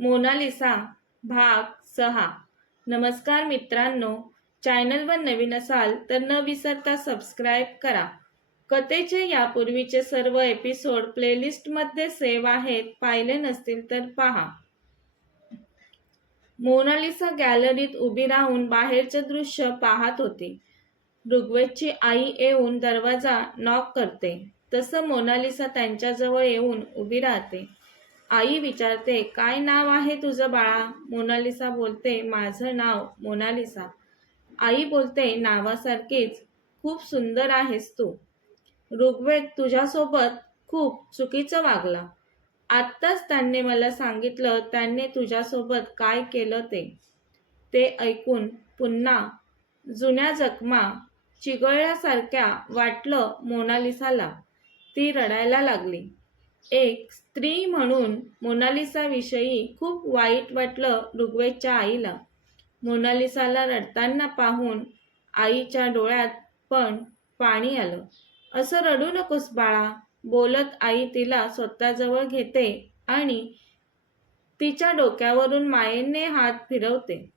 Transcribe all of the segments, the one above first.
Mona Lisa भाग सहा. नमस्कार मित्रांनो. चॅनलवर नवीन असाल तर न विसरता सबस्क्राईब करा. कथेचे यापूर्वीचे सर्व एपिसोड प्लेलिस्टमध्ये सेव्ह आहेत. पाहिले नसतील तर पहा. मोनालिसा गॅलरीत उभी राहून बाहेरचे दृश्य पाहत होती. ऋग्वेदची आई येऊन दरवाजा नॉक करते. तसं मोनालिसा त्यांच्याजवळ येऊन उभी राहते. आई विचारते काय नाव आहे तुझं बाळा? मोनालिसा बोलते माझं नाव मोनालिसा. आई बोलते नावासारखीच खूप सुंदर आहेस तू. ऋग्वेद तुझ्यासोबत खूप चुकीचं वागला. आत्ताच त्यांनी मला सांगितलं त्यांनी तुझ्यासोबत काय केलं ते. ते ऐकून पुन्हा जुन्या जखमा चिघळल्यासारख्या वाटलं मोनालिसाला. ती रडायला लागली. एक स्त्री म्हणून मोनालिसाविषयी खूप वाईट वाटलं ऋग्वेदच्या आईला. मोनालिसाला रडताना पाहून आईच्या डोळ्यात पण पाणी आलं. असं रडू नकोस बाळा बोलत आई तिला स्वतःजवळ घेते आणि तिच्या डोक्यावरून मायेने हात फिरवते.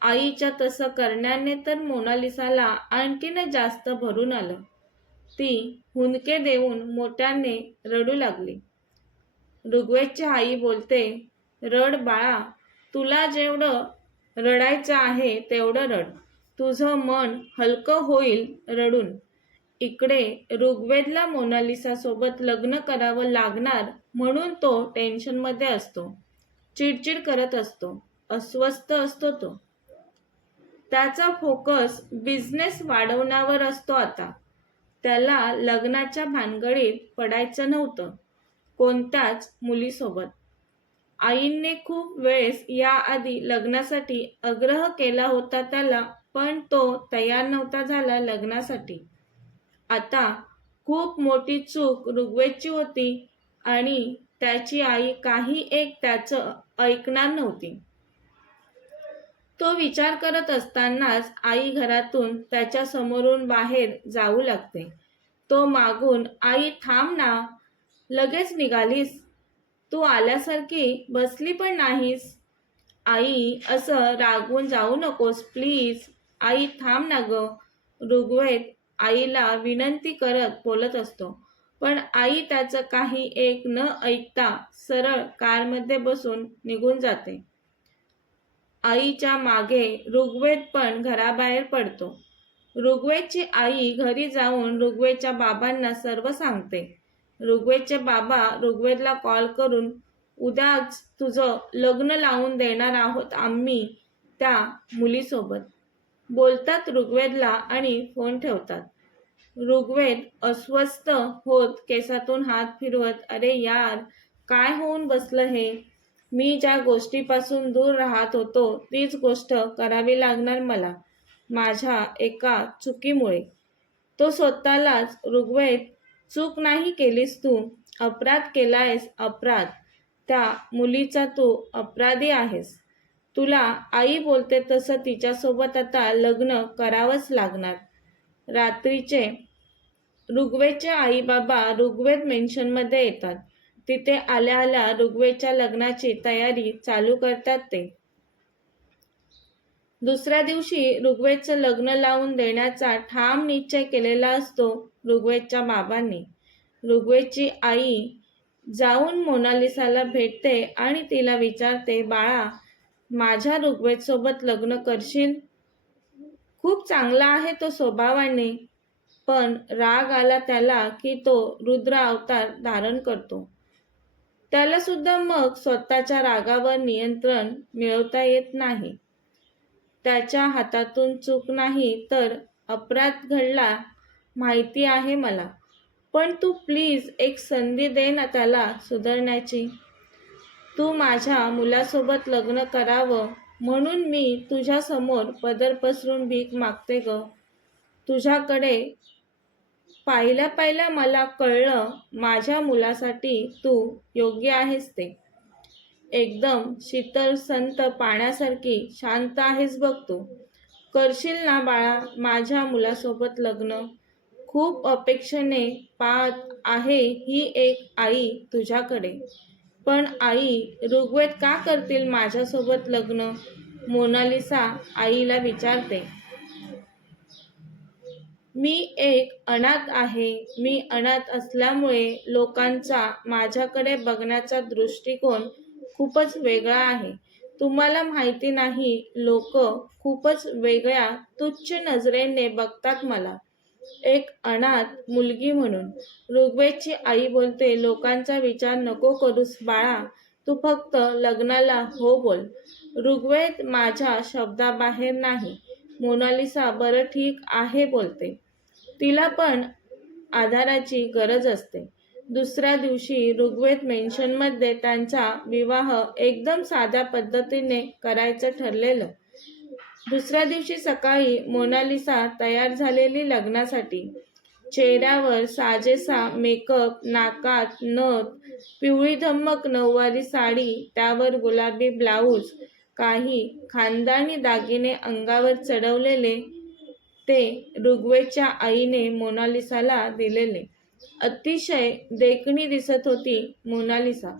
आईच्या तसं करण्याने तर मोनालिसाला आणखीनच जास्त भरून आलं. ती हुंदके देऊन मोठ्याने रडू लागली. ऋग्वेदची आई बोलते रड बाळा तुला जेवढं रडायचं आहे तेवढं रड. तुझं मन हलकं होईल रडून. इकडे ऋग्वेदला मोनालिसा सोबत लग्न करावं लागणार म्हणून तो टेन्शनमध्ये असतो. चिडचिड करत असतो. अस्वस्थ असतो तो. त्याचा फोकस बिझनेस वाढवण्यावर असतो आता. त्याला लग्नाच्या भानगडीत पडायचं नव्हतं. कोणत्याच मुलीसोबत. आईने खूप वेळेस याआधी लग्नासाठी आग्रह केला होता त्याला पण तो तयार नव्हता झाला लग्नासाठी. आता खूप मोठी चूक ऋग्वेदची होती आणि त्याची आई काही एक त्याचं ऐकणार नव्हती. तो विचार करत असतानाच आई घरातून त्याच्या समोरून बाहेर जाऊ लागते. तो मागून आई थांब ना. लगेच निघालीस. तू आल्यासारखी बसली पण नाहीस. आई असं रागवून जाऊ नकोस प्लीज. आई थांब ना ग. ऋग्वेद आईला विनंती करत बोलत असतो. पण आई त्याचं काही एक न ऐकता सरळ कारमध्ये बसून निघून जाते. आईच्या मागे ऋग्वेद पण घराबाहेर पडतो. ऋग्वेदची आई घरी जाऊन ऋग्वेदच्या बाबांना सर्व सांगते. ऋग्वेदचे बाबा ऋग्वेदला कॉल करून उद्याच तुझं लग्न लावून देणार आहोत आम्ही त्या मुलीसोबत. बोलतात ऋग्वेदला आणि फोन ठेवतात. ऋग्वेद अस्वस्थ होत केसातून हात फिरवत अरे यार काय होऊन बसलं हे? मी ज्या गोष्टीपासून दूर राहत होतो तीच गोष्ट करावी लागणार मला माझ्या एका चुकीमुळे. तो स्वतःलाच ऋग्वेद चूक नाही केलीस तू अपराध केलायस अपराध त्या मुलीचा तू अपराधी आहेस. तुला आई बोलते तसं तिच्यासोबत आता लग्न करावंच लागणार. रात्रीचे ऋग्वेदचे आई बाबा ऋग्वेद मेन्शनमध्ये येतात. तिथे आल्या आल्या ऋग्वेदच्या लग्नाची तयारी चालू करतात ते. दुसऱ्या दिवशी ऋग्वेदचं लग्न लावून देण्याचा ठाम निश्चय केलेला असतो ऋग्वेदच्या बाबांनी. ऋग्वेदची आई जाऊन मोनालिसाला भेटते आणि तिला विचारते बाळा माझ्या ऋग्वेदसोबत लग्न करशील? खूप चांगला आहे तो स्वभावाने पण राग आला त्याला की तो रुद्र अवतार धारण करतो. त्याला सुद्धा मग स्वतःच्या रागावर नियंत्रण मिळवता येत नाही. त्याच्या हातातून चूक नाही तर अपराध घडला माहिती आहे मला. पण तू प्लीज एक संधी दे ना त्याला सुधारण्याची. तू माझ्या मुलासोबत लग्न करावं म्हणून मी तुझ्यासमोर पदर पसरून भीक मागते ग. तुझ्याकडे पाहिल्या पाहिल्या मला कळलं माझ्या मुलासाठी तू योग्य आहेस ते. एकदम शीतल संत पाण्यासारखी शांत आहेस बघ तू. करशील ना बाळा माझ्या मुलासोबत लग्न? खूप अपेक्षेने पाहत आहे ही एक आई तुझ्याकडे. पण आई ऋग्वेद का करतील माझ्यासोबत लग्न? मोनालिसा आईला विचारते. मी एक अनाथ आहे. मी अनाथ असल्यामुळे लोकांचा माझ्याकडे बघण्याचा दृष्टिकोन खूपच वेगळा आहे. तुम्हाला माहिती नाही लोक खूपच वेगळ्या तुच्छ नजरेने बघतात मला. एक अनाथ मुलगी म्हणून. ऋग्वेदची आई बोलते लोकांचा विचार नको करूस बाळा तू फक्त लग्नाला हो बोल. ऋग्वेद माझ्या शब्दाबाहेर नाही. मोनालिसा बरं ठीक आहे बोलते. तिला पण आधाराची गरज असते. दुसऱ्या दिवशी ऋग्वेद मेन्शनमध्ये त्यांचा विवाह एकदम साध्या पद्धतीने करायचं ठरलेलं. दुसऱ्या दिवशी सकाळी मोनालिसा तयार झालेली लग्नासाठी चेहऱ्यावर साजेसा मेकअप नाकात नथ पिवळी धम्मक नऊवारी साडी त्यावर गुलाबी ब्लाऊज काही खानदानी दागिने अंगावर चढवलेले ते ऋग्वेदच्या आईने मोनालिसाला दिलेले. अतिशय देखणी दिसत होती मोनालिसा.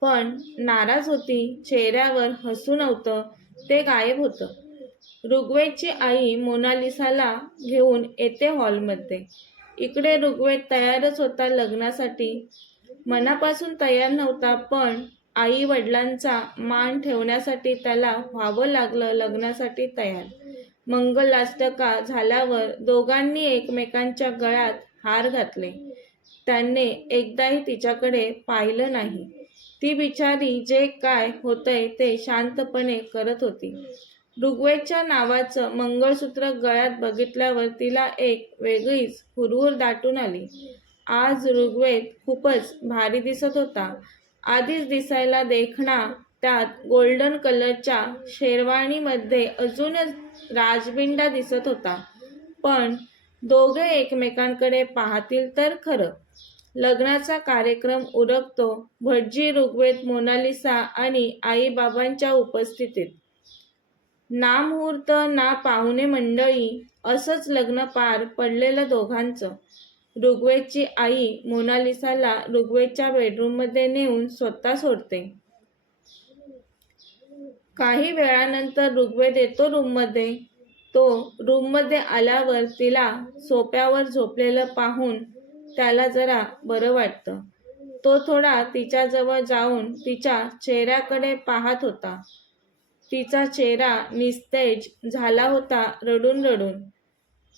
पण नाराज होती चेहऱ्यावर हसू नव्हतं ते गायब होतं. ऋग्वेदची आई मोनालिसाला घेऊन येते हॉलमध्ये. इकडे ऋग्वेद तयारच होता लग्नासाठी. मनापासून तयार नव्हता पण आई वडिलांचा मान ठेवण्यासाठी त्याला व्हावं लागलं लग्नासाठी तयार. मंगलाष्टका झाल्यावर दोघांनी एकमेकांच्या गळ्यात हार घातले. त्याने एकदाही तिच्याकडे पाहिलं नाही. ती बिचारी जे काय होतंय ते शांतपणे करत होती. ऋग्वेदच्या नावाचं मंगळसूत्र गळ्यात बघितल्यावर तिला एक वेगळीच हुरहुर दाटून आली. आज ऋग्वेद खूपच भारी दिसत होता. आधीच दिसायला देखणा त्यात गोल्डन कलरच्या शेरवाणीमध्ये अजूनच राजबिंडा दिसत होता. पण दोघे एकमेकांकडे पाहतील तर खरं. लग्नाचा कार्यक्रम उरकतो भटजी ऋग्वेद मोनालिसा आणि आईबाबांच्या उपस्थितीत. ना मुहूर्त ना पाहुणे मंडळी असंच लग्न पार पडलेलं दोघांचं. ऋग्वेदची आई मोनालिसाला ऋग्वेदच्या बेडरूममध्ये नेऊन स्वतः सोडते. काही वेळानंतर ऋग्वेद येतो रूममध्ये तो रूममध्ये आल्यावर तिला सोप्यावर झोपलेलं पाहून त्याला जरा बरं वाटतं. तो थोडा तिच्याजवळ जाऊन तिच्या चेहऱ्याकडे पाहत होता. तिचा चेहरा निस्तेज झाला होता रडून रडून.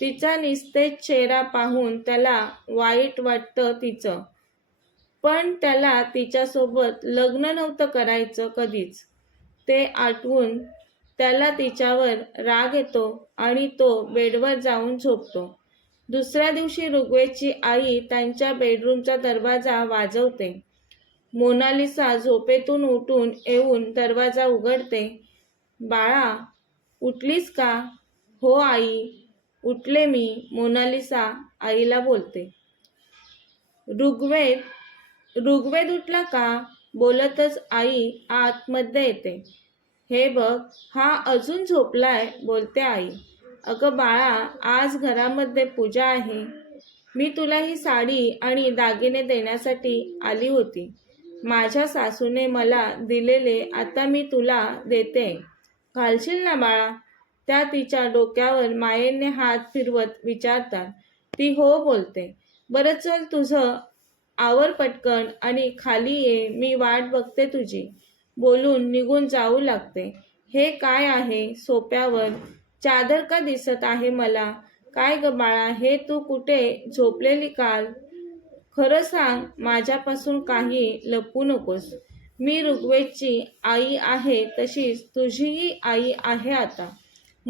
तिचा निस्तेज चेहरा पाहून त्याला वाईट वाटतं तिचं. पण त्याला तिच्यासोबत लग्न नव्हतं करायचं कधीच. ते आठवून त्याला तिच्यावर राग येतो आणि तो बेडवर जाऊन झोपतो. दुसऱ्या दिवशी ऋग्वेदची आई त्यांच्या बेडरूमचा दरवाजा वाजवते. मोनालिसा झोपेतून उठून येऊन दरवाजा उघडते. बाळा उठलीस का? हो आई. उठले मी मोनालिसा आईला बोलते. ऋग्वेद ऋग्वेद उठला का? बोलतच आई आतमध्ये येते. हे बघ हा अजून झोपलाय बोलते आई. अगं बाळा आज घरामध्ये पूजा आहे. मी तुला ही साडी आणि दागिने देण्यासाठी आली होती. माझ्या सासूने मला दिलेले आता मी तुला देते. घालशील ना बाळा? त्या तिच्या डोक्यावर मायेने हात फिरवत विचारतात ती हो बोलते. बरं चल तुझं आवर पटकन आणि खाली ये मी वाट बघते तुझी. बोलून निघून जाऊ लागते. हे काय आहे सोप्यावर? चादर का दिसत आहे मला? काय ग बाळा हे तू कुठे झोपलेली काल? खरं सांग माझ्यापासून काही लपू नकोस. मी ऋग्वेदची आई आहे तशीच तुझीही आई आहे आता.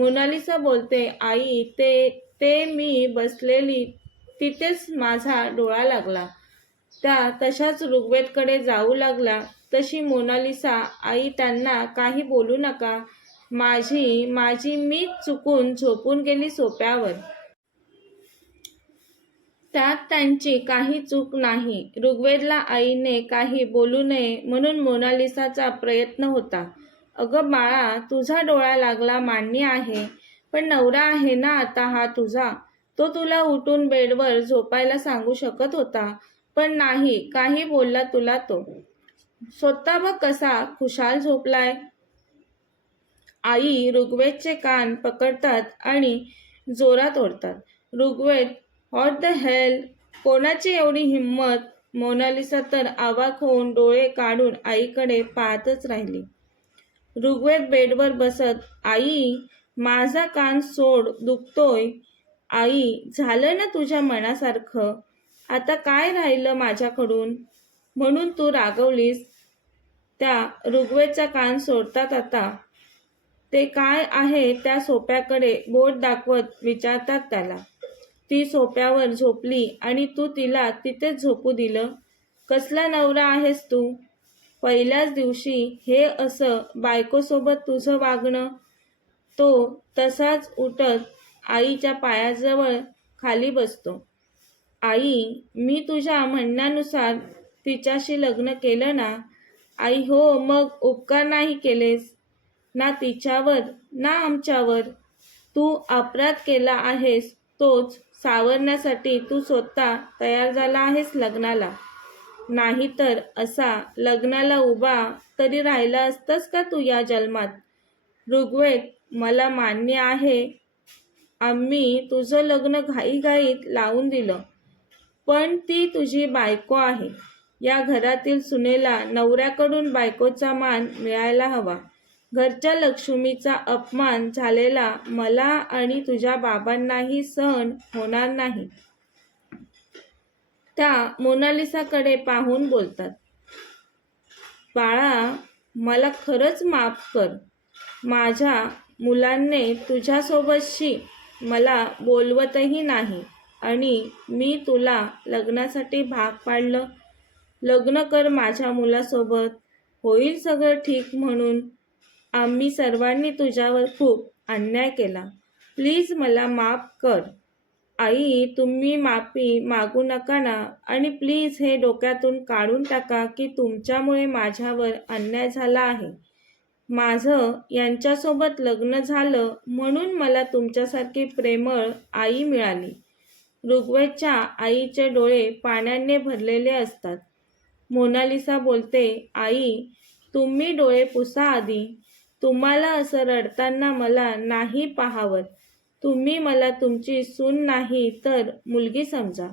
मोनालिसा बोलते आई ते ते मी बसलेली तिथेच माझा डोळा लागला. त्या तशाच ऋग्वेदकडे जाऊ लागला. तशी मोनालिसा आई त्यांना काही बोलू नका. माझी माझी मी चुकून झोपून गेली सोप्यावर. त्यात त्यांची काही चूक नाही. ऋग्वेदला आईने काही बोलू नये म्हणून मोनालिसाचा प्रयत्न होता. अगं बाळा तुझा डोळा लागला मान्य आहे पण नवरा आहे ना आता हा तुझा? तो तुला उठून बेडवर झोपायला सांगू शकत होता पण नाही काही बोलला तुला तो. स्वतः बघ कसा खुशाल झोपलाय. आई ऋग्वेदचे कान पकडतात आणि जोरात ओढतात. ऋग्वेद हॉट द हेल कोणाची एवढी हिंमत? मोनालिसा तर आवाक होऊन डोळे काढून आईकडे पाहतच राहिली. ऋग्वेद बेडवर बसत आई माझा कान सोड दुखतोय. आई झालं ना तुझ्या मनासारखं? आता काय राहिलं माझ्याकडून? म्हणून तू रागवलीस त्या ऋग्वेदचा कान सोडतात आता. ते काय आहे त्या सोप्याकडे बोट दाखवत विचारतात त्याला. ती सोप्यावर झोपली आणि तू तिला तिथेच झोपू दिलं. कसला नवरा आहेस तू? पहिल्याच दिवशी हे असं बायकोसोबत तुझं वागणं तो तसाच उठत आईच्या पायाजवळ खाली बसतो. आई मी तुझ्या म्हणण्यानुसार तिच्याशी लग्न केलं ना? आई हो मग उपकार नाही केलेस? ना तिच्यावर ना आमच्यावर? तू अपराध केला आहेस तोच सावरण्यासाठी तू स्वतः तयार झाला आहेस लग्नाला. नाहीतर असा लग्नाला उभा तरी राहिला असतास का तू या जन्मात? ऋग्वेद मला मान्य आहे आम्ही तुझं लग्न घाईघाईत लावून दिलं. पण ती तुझी बायको आहे. या घरातील सुनेला नवऱ्याकडून बायकोचा मान मिळायला हवा. घरच्या लक्ष्मीचा अपमान झालेला मला आणि तुझ्या बाबांनाही सहन होणार नाही. त्या मोनालिसाकडे पाहून बोलतात बाळा मला खरंच माफ कर. माझ्या मुलांनी तुझ्यासोबतशी मला बोलवतही नाही आणि मी तुला लग्नासाठी भाग पाडलं. लग्न कर माझ्या मुलासोबत. होईल सगळं ठीक म्हणून आम्ही सर्वांनी तुझ्यावर खूप अन्याय केला. प्लीज मला माफ कर. आई तुम्ही माफी मागू नका ना. आणि प्लीज हे डोक्यातून काढून टाका की तुमच्यामुळे माझ्यावर अन्याय झाला आहे. माझं यांच्यासोबत लग्न झालं म्हणून मला तुमच्यासारखी प्रेमळ आई मिळाली. ऋग्वेदच्या आईचे डोळे पाण्याने भरलेले असतात. मोनालिसा बोलते आई तुम्ही डोळे पुसा आधी. तुम्हाला असं रडताना मला नाही पाहावत. तुम्ही मला तुमची सून नाही तर मुलगी समजा.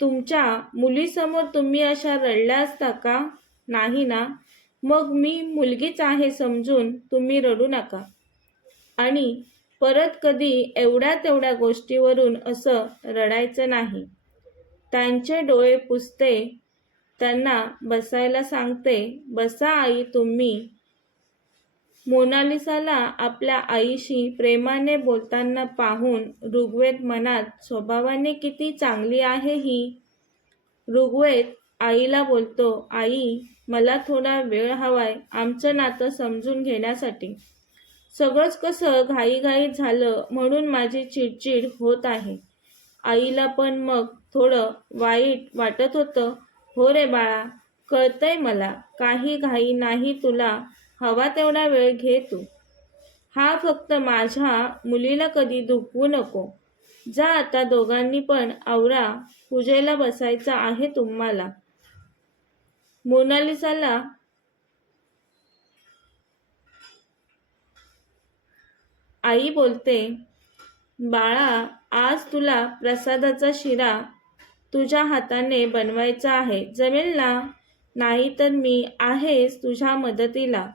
तुमच्या मुलीसमोर तुम्ही अशा रडल्या असता का? नाही ना. मग मी मुलगीच आहे समजून तुम्ही रडू नका. आणि परत कधी एवढ्या तेवढ्या गोष्टीवरून असं रडायचं नाही. त्यांचे डोळे पुसते त्यांना बसायला सांगते बसा आई तुम्ही मोनालिसाला आपल्या आईशी प्रेमाने बोलताना पाहून ऋग्वेद मनात स्वभावाने किती चांगली आहे ही? ऋग्वेद आईला बोलतो आई मला थोडा वेळ हवाय आमचं नातं समजून घेण्यासाठी. सगळंच कसं घाईघाईत झालं म्हणून माझी चिडचिड होत आहे. आईला पण मग थोडं वाईट वाटत होतं. हो रे बाळा कळतंय मला काही घाई नाही तुला हवा तेवढा वेळ घे तू. हा फक्त माझ्या मुलीला कधी दुखवू नको. जा आता दोघांनी पण आवरा पूजेला बसायचा आहे तुम्हाला. मोनालिसाला आई बोलते बाळा आज तुला प्रसादाचा शिरा तुझ्या हाताने बनवायचा आहे. जमेल ना? नाही तर मी आहेच तुझ्या मदतीला.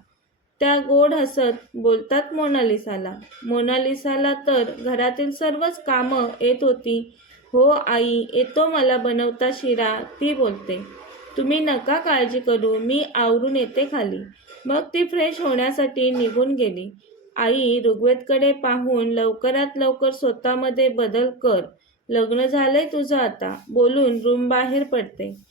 त्या गोड हसत बोलतात मोनालिसाला. मोनालिसाला तर घरातील सर्वच कामं येत होती. हो आई येतो मला बनवता शिरा ती बोलते. तुम्ही नका काळजी करू मी आवरून येते खाली. मग ती फ्रेश होण्यासाठी निघून गेली. आई ऋग्वेदकडे पाहून लवकरात लवकर स्वतःमध्ये बदल कर. लग्न झालंय तुझं आता. बोलून रूम बाहेर पडते.